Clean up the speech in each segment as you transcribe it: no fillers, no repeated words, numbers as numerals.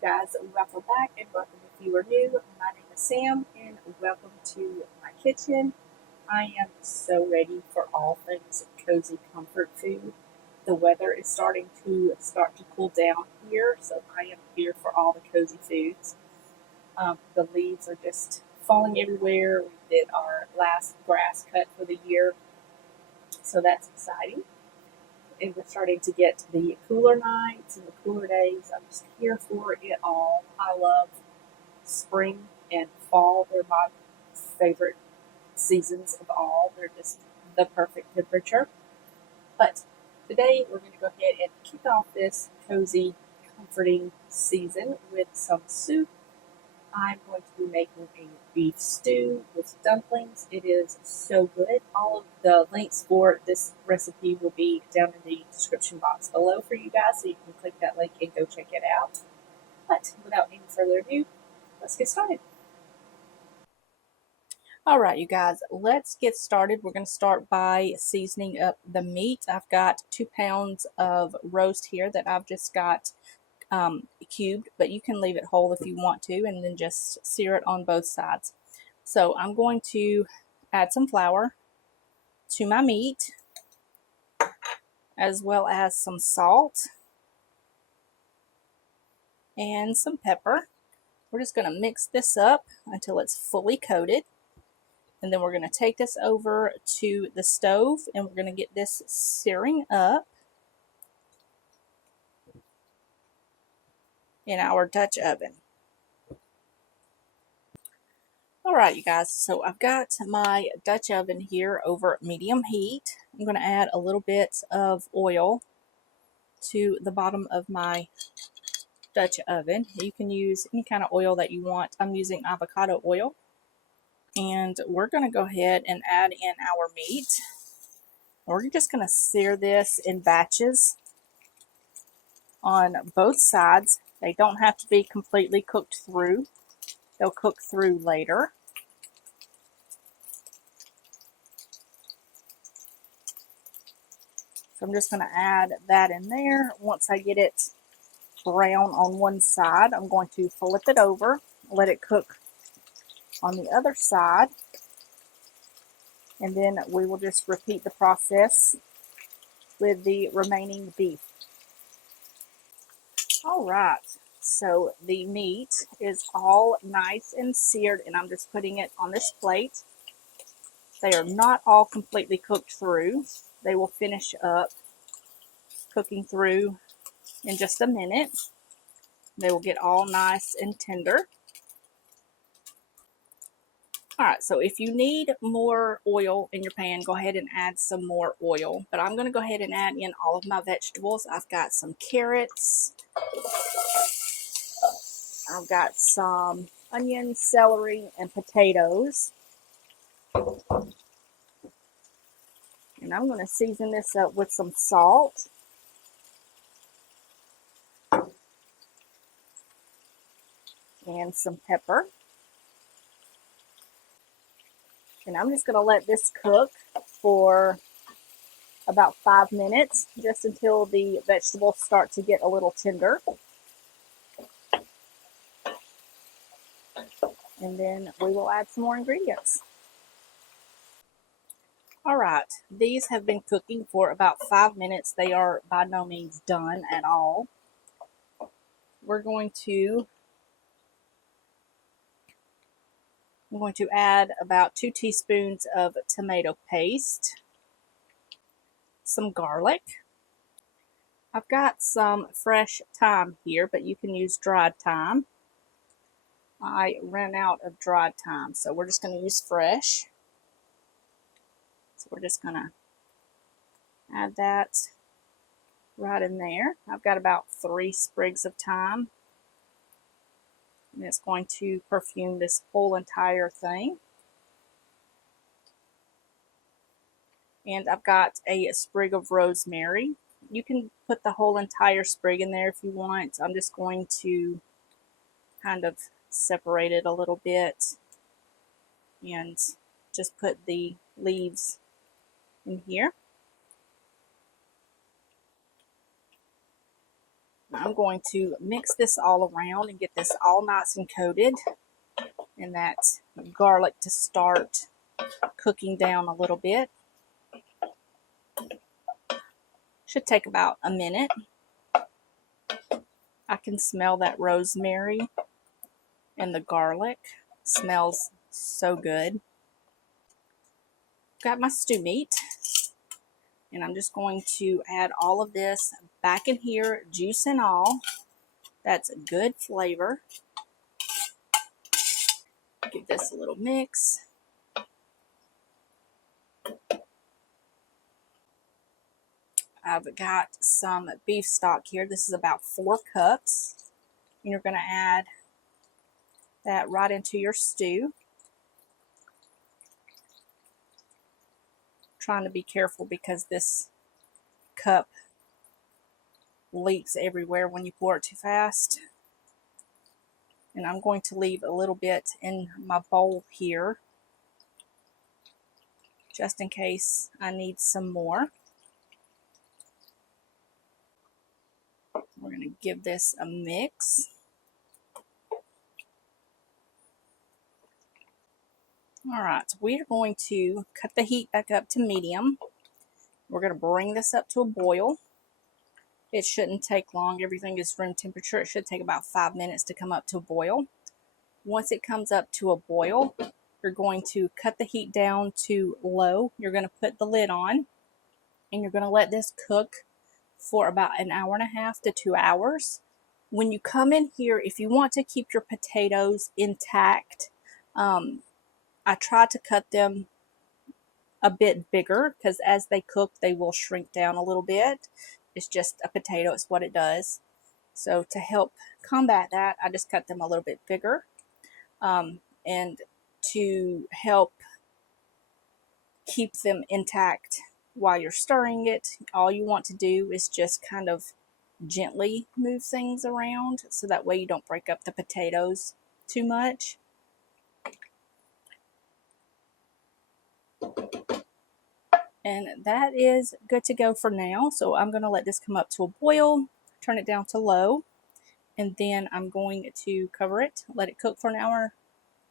you guys, welcome back and welcome if you are new. My name is Sam and welcome to my kitchen. I am so ready for all things cozy comfort food. The weather is starting to cool down here, so I am here for all the cozy foods. The leaves are just falling everywhere. We did our last grass cut for the year, so that's exciting. And we're starting to get to the cooler nights and the cooler days. I'm just here for it all. I love spring and fall. They're my favorite seasons of all. They're just the perfect temperature. But today we're going to go ahead and kick off this cozy, comforting season with some soup. I'm going to be making a beef stew with dumplings. It is so good. All of the links for this recipe will be down in the description box below for you guys, so you can click that link and go check it out. But without any further ado, let's get started. All right, you guys, let's get started. We're going to start by seasoning up the meat. I've got 2 pounds of roast here that I've just got cubed, but you can leave it whole if you want to, and then just sear it on both sides. So I'm going to add some flour to my meat, as well as some salt and some pepper. We're just going to mix this up until it's fully coated, and then we're going to take this over to the stove and we're going to get this searing up in our Dutch oven. Alright, you guys, so I've got my Dutch oven here over medium heat. I'm going to add a little bit of oil to the bottom of my Dutch oven. You can use any kind of oil that you want. I'm using avocado oil. And we're going to go ahead and add in our meat. We're just going to sear this in batches on both sides. They don't have to be completely cooked through. They'll cook through later. So I'm just going to add that in there. Once I get it brown on one side, I'm going to flip it over, let it cook on the other side, and then we will just repeat the process with the remaining beef. All right, so the meat is all nice and seared, and I'm just putting it on this plate. They are not all completely cooked through. They will finish up cooking through in just a minute. They will get all nice and tender. Alright, so if you need more oil in your pan, go ahead and add some more oil. But I'm going to go ahead and add in all of my vegetables. I've got some carrots. I've got some onions, celery, and potatoes. And I'm going to season this up with some salt. And some pepper. And I'm just going to let this cook for about 5 minutes, just until the vegetables start to get a little tender. And then we will add some more ingredients. Alright, these have been cooking for about 5 minutes. They are by no means done at all. I'm going to add about 2 teaspoons of tomato paste, some garlic. I've got some fresh thyme here, but you can use dried thyme. I ran out of dried thyme, so we're just going to use fresh. So we're just going to add that right in there. I've got about 3 sprigs of thyme. And it's going to perfume this whole entire thing. And I've got a sprig of rosemary. You can put the whole entire sprig in there if you want. I'm just going to kind of separate it a little bit and just put the leaves in here. I'm going to mix this all around and get this all nice and coated, and that garlic to start cooking down a little bit. Should take about a minute. I can smell that rosemary and the garlic. Smells so good. Got my stew meat, and I'm just going to add all of this back in here, juice and all. That's a good flavor. Give this a little mix. I've got some beef stock here. This is about 4 cups. And you're going to add that right into your stew. Trying to be careful because this cup leaks everywhere when you pour it too fast. And I'm going to leave a little bit in my bowl here, just in case I need some more. We're going to give this a mix. Alright, so we're going to cut the heat back up to medium. We're going to bring this up to a boil. It shouldn't take long. Everything is room temperature. It should take about 5 minutes to come up to a boil. Once it comes up to a boil, you're going to cut the heat down to low. You're going to put the lid on, and you're going to let this cook for about 1.5 hours to 2 hours. When you come in here, if you want to keep your potatoes intact, I try to cut them a bit bigger because as they cook, they will shrink down a little bit. It's just a potato, it's what it does. So to help combat that, I just cut them a little bit bigger. And to help keep them intact while you're stirring it, all you want to do is just kind of gently move things around so that way you don't break up the potatoes too much. And that is good to go for now. So I'm going to let this come up to a boil, turn it down to low, and then I'm going to cover it, let it cook for 1.5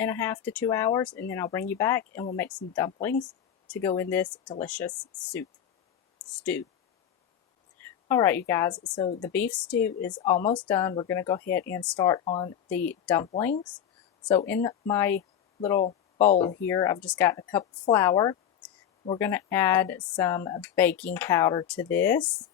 hours to 2 hours, and then I'll bring you back and we'll make some dumplings to go in this delicious stew. Alright, you guys, so the beef stew is almost done. We're going to go ahead and start on the dumplings. So in my little bowl here, I've just got a cup of flour. We're going to add some baking powder to this.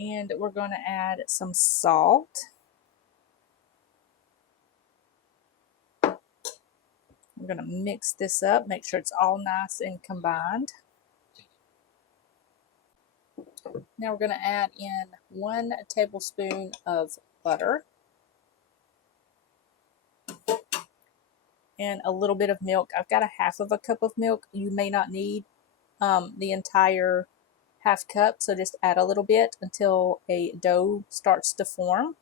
And we're going to add some salt. I'm going to mix this up, make sure it's all nice and combined. Now we're going to add in 1 tablespoon of butter and a little bit of milk. I've got 1/2 cup of milk. You may not need the entire 1/2 cup, so just add a little bit until a dough starts to form.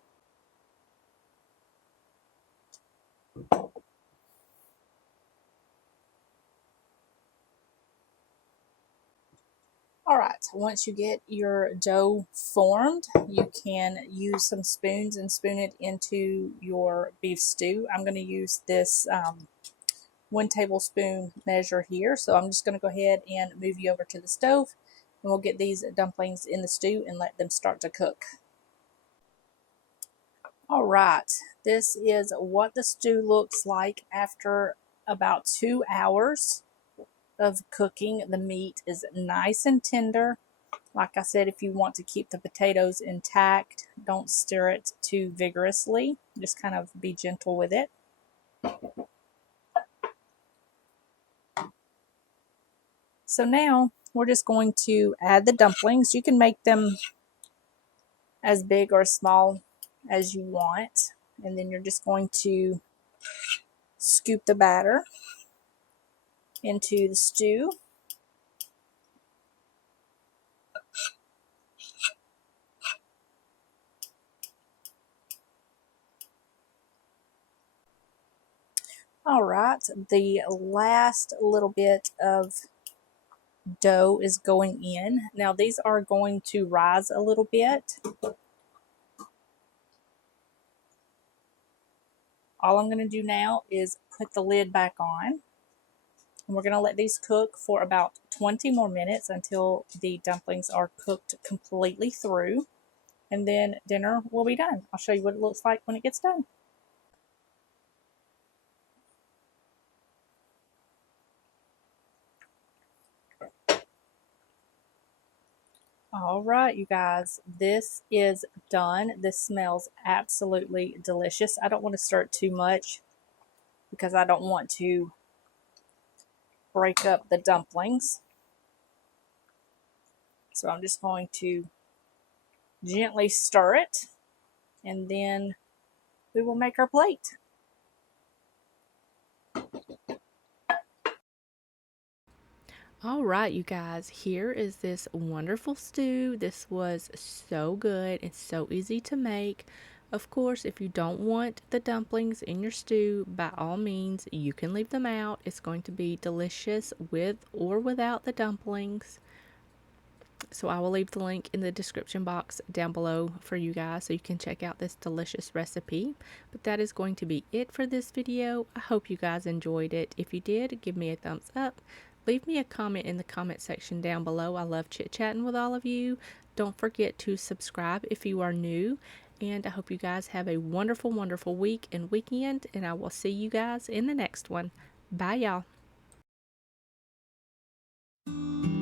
Alright, once you get your dough formed, you can use some spoons and spoon it into your beef stew. I'm going to use this 1 tablespoon measure here, so I'm just going to go ahead and move you over to the stove, and we'll get these dumplings in the stew and let them start to cook. Alright, this is what the stew looks like after about 2 hours of cooking. The meat is nice and tender. Like I said, if you want to keep the potatoes intact, don't stir it too vigorously. Just kind of be gentle with it. So now we're just going to add the dumplings. You can make them as big or small as you want. And then you're just going to scoop the batter into the stew. Alright, right, the last little bit of dough is going in. Now these are going to rise a little bit. All I'm going to do now is put the lid back on. And we're going to let these cook for about 20 more minutes until the dumplings are cooked completely through. And then dinner will be done. I'll show you what it looks like when it gets done. All right, you guys, this is done. This smells absolutely delicious. I don't want to stir it too much because I don't want to break up the dumplings. So I'm just going to gently stir it, and then we will make our plate. All right, you guys, here is this wonderful stew. This was so good and so easy to make. Of course, if you don't want the dumplings in your stew, by all means, you can leave them out. It's going to be delicious with or without the dumplings. So I will leave the link in the description box down below for you guys so you can check out this delicious recipe. But that is going to be it for this video. I hope you guys enjoyed it. If you did, give me a thumbs up. Leave me a comment in the comment section down below. I love chit-chatting with all of you. Don't forget to subscribe if you are new. And I hope you guys have a wonderful, wonderful week and weekend. And I will see you guys in the next one. Bye, y'all.